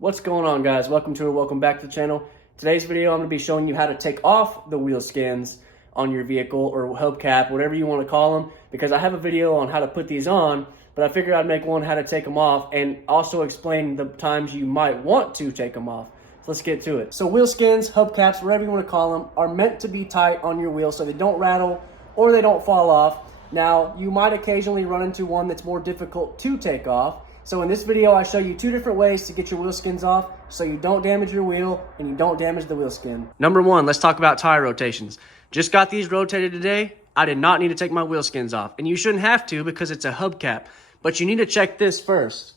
What's going on, guys? Welcome back to the channel. Today's video I'm going to be showing you how to take off the wheel skins on your vehicle or hubcap, whatever you want to call them, because I have a video on how to put these on, but I figured I'd make one how to take them off and also explain the times you might want to take them off. So let's get to it. So wheel skins, hubcaps, whatever you want to call them, are meant to be tight on your wheel so they don't rattle or they don't fall off. Now, you might occasionally run into one that's more difficult to take off. So in this video, I show you two different ways to get your wheel skins off so you don't damage your wheel and you don't damage the wheel skin. Number one, let's talk about tire rotations. Just got these rotated today. I did not need to take my wheel skins off. And you shouldn't have to because it's a hubcap. But you need to check this first.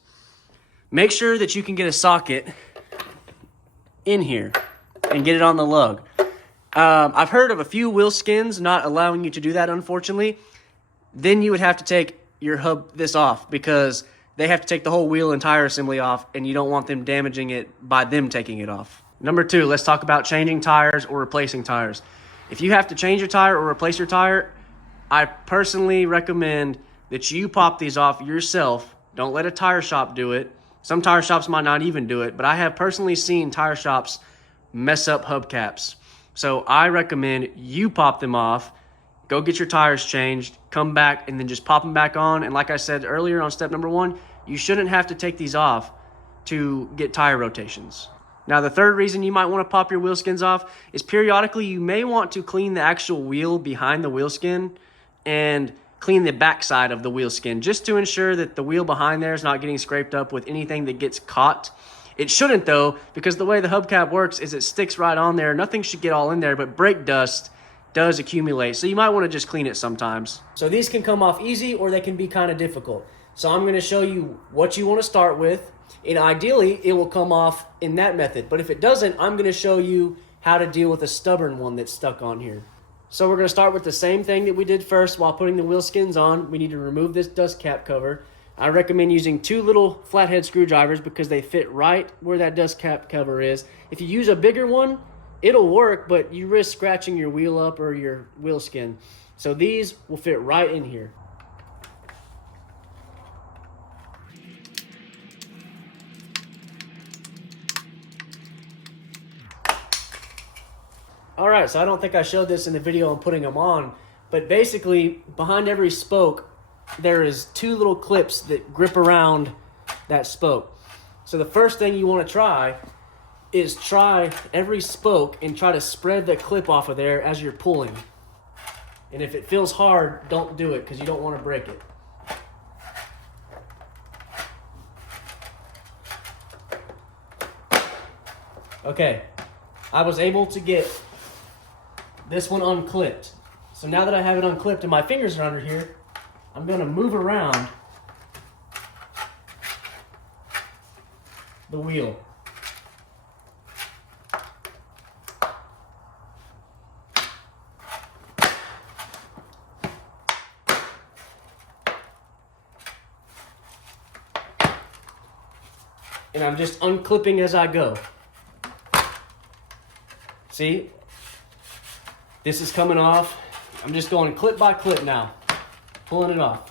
Make sure that you can get a socket in here and get it on the lug. I've heard of a few wheel skins not allowing you to do that, unfortunately. Then you would have to take your this off because they have to take the whole wheel and tire assembly off, and you don't want them damaging it by them taking it off. Number two, let's talk about changing tires or replacing tires. If you have to change your tire or replace your tire, I personally recommend that you pop these off yourself. Don't let a tire shop do it. Some tire shops might not even do it, but I have personally seen tire shops mess up hubcaps. So I recommend you pop them off, go get your tires changed, come back, and then just pop them back on. And like I said earlier on step number one, you shouldn't have to take these off to get tire rotations. Now, the third reason you might want to pop your wheel skins off is periodically you may want to clean the actual wheel behind the wheel skin and clean the back side of the wheel skin just to ensure that the wheel behind there is not getting scraped up with anything that gets caught. It shouldn't though, because the way the hubcap works is it sticks right on there. Nothing should get all in there, but brake dust does accumulate, so you might want to just clean it sometimes. So these can come off easy or they can be kind of difficult. So I'm going to show you what you want to start with, and ideally it will come off in that method. But if it doesn't, I'm going to show you how to deal with a stubborn one that's stuck on here. So we're going to start with the same thing that we did first while putting the wheel skins on. We need to remove this dust cap cover. I recommend using two little flathead screwdrivers because they fit right where that dust cap cover is. If you use a bigger one, it'll work, but you risk scratching your wheel up or your wheel skin. So these will fit right in here. All right, so I don't think I showed this in the video on putting them on, but basically behind every spoke, there is two little clips that grip around that spoke. So the first thing you want to try is try every spoke and try to spread the clip off of there as you're pulling. And if it feels hard, don't do it because you don't want to break it. Okay, I was able to get this one unclipped. So now that I have it unclipped and my fingers are under here, I'm going to move around the wheel. And I'm just unclipping as I go. See? This is coming off. I'm just going clip by clip now, pulling it off.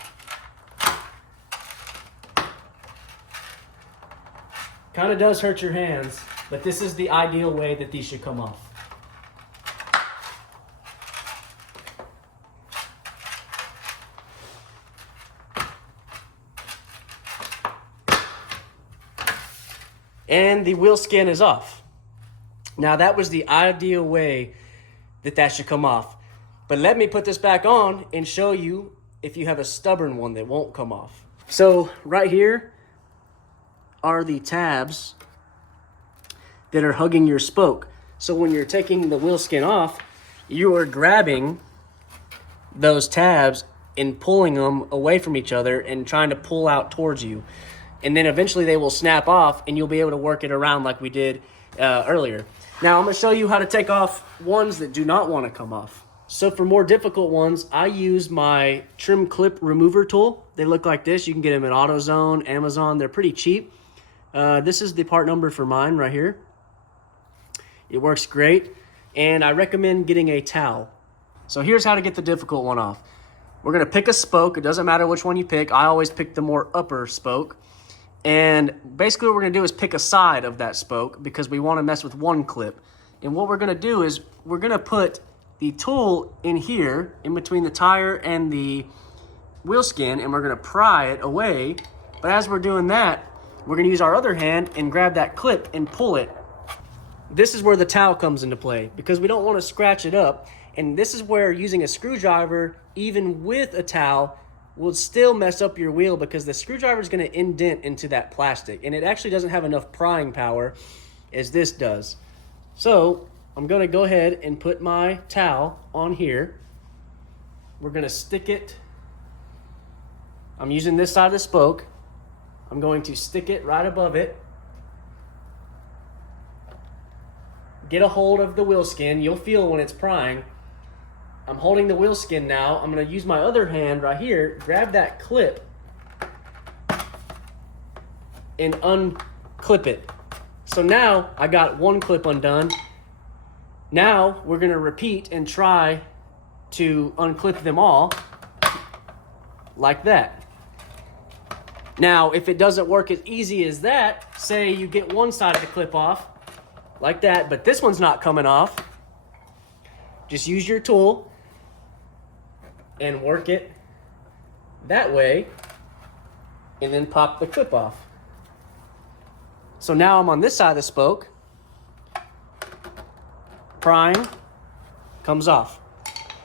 Kind of does hurt your hands, but this is the ideal way that these should come off. And the wheel skin is off. Now that was the ideal way that should come off. But let me put this back on and show you if you have a stubborn one that won't come off. So right here are the tabs that are hugging your spoke. So when you're taking the wheel skin off, you are grabbing those tabs and pulling them away from each other and trying to pull out towards you. And then eventually they will snap off and you'll be able to work it around like we did earlier. Now I'm going to show you how to take off ones that do not want to come off. So for more difficult ones, I use my trim clip remover tool. They look like this. You can get them at AutoZone, Amazon. They're pretty cheap. This is the part number for mine right here. It works great. And I recommend getting a towel. So here's how to get the difficult one off. We're going to pick a spoke. It doesn't matter which one you pick. I always pick the more upper spoke. And basically what we're gonna do is pick a side of that spoke because we wanna mess with one clip. And what we're gonna do is we're gonna put the tool in here, in between the tire and the wheel skin, and we're gonna pry it away. But as we're doing that, we're gonna use our other hand and grab that clip and pull it. This is where the towel comes into play because we don't wanna scratch it up. And this is where using a screwdriver, even with a towel, will still mess up your wheel because the screwdriver is going to indent into that plastic, and it actually doesn't have enough prying power as this does. So I'm going to go ahead and put my towel on here. We're going to stick it. I'm using this side of the spoke. I'm going to stick it right above it. Get a hold of the wheel skin. You'll feel when it's prying. I'm holding the wheel skin now. I'm going to use my other hand right here, grab that clip, and unclip it. So now I got one clip undone. Now we're going to repeat and try to unclip them all like that. Now, if it doesn't work as easy as that, say you get one side of the clip off like that, but this one's not coming off, just use your tool and work it that way, and then pop the clip off. So now I'm on this side of the spoke. Prying, comes off.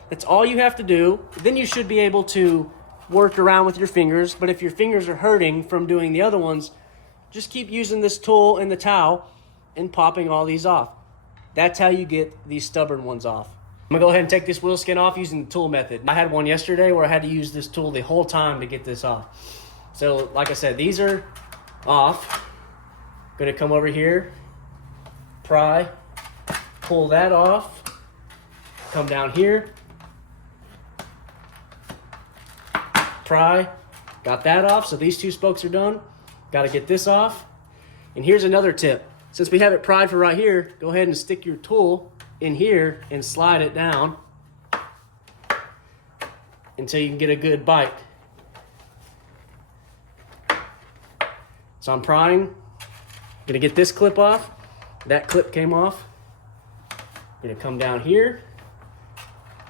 That's all you have to do. Then you should be able to work around with your fingers, but if your fingers are hurting from doing the other ones, just keep using this tool and the towel and popping all these off. That's how you get these stubborn ones off. I'm gonna go ahead and take this wheel skin off using the tool method. I had one yesterday where I had to use this tool the whole time to get this off. So like I said, these are off. Gonna come over here, pry, pull that off, come down here, pry, got that off. So these two spokes are done. Gotta get this off. And here's another tip. Since we have it pried for right here, go ahead and stick your tool in here and slide it down until you can get a good bite. So I'm prying, gonna get this clip off. That clip came off. Gonna come down here,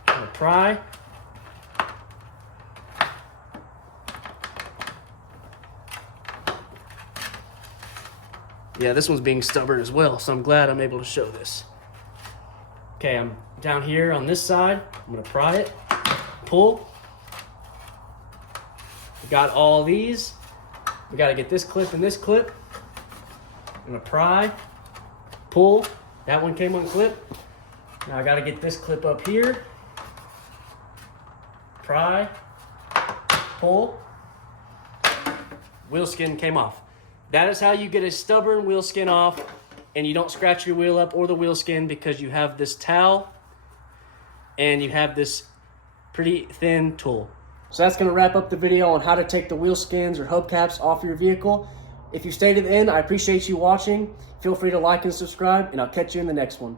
gonna pry. Yeah, this one's being stubborn as well, so I'm glad I'm able to show this. Okay, I'm down here on this side. I'm gonna pry it, pull. We got all these. We gotta get this clip and this clip. I'm gonna pry, pull. That one came unclipped. Now I gotta get this clip up here. Pry, pull. Wheel skin came off. That is how you get a stubborn wheel skin off, and you don't scratch your wheel up or the wheel skin because you have this towel and you have this pretty thin tool. So that's going to wrap up the video on how to take the wheel skins or hubcaps off your vehicle. If you stayed to the end, I appreciate you watching. Feel free to like and subscribe, and I'll catch you in the next one.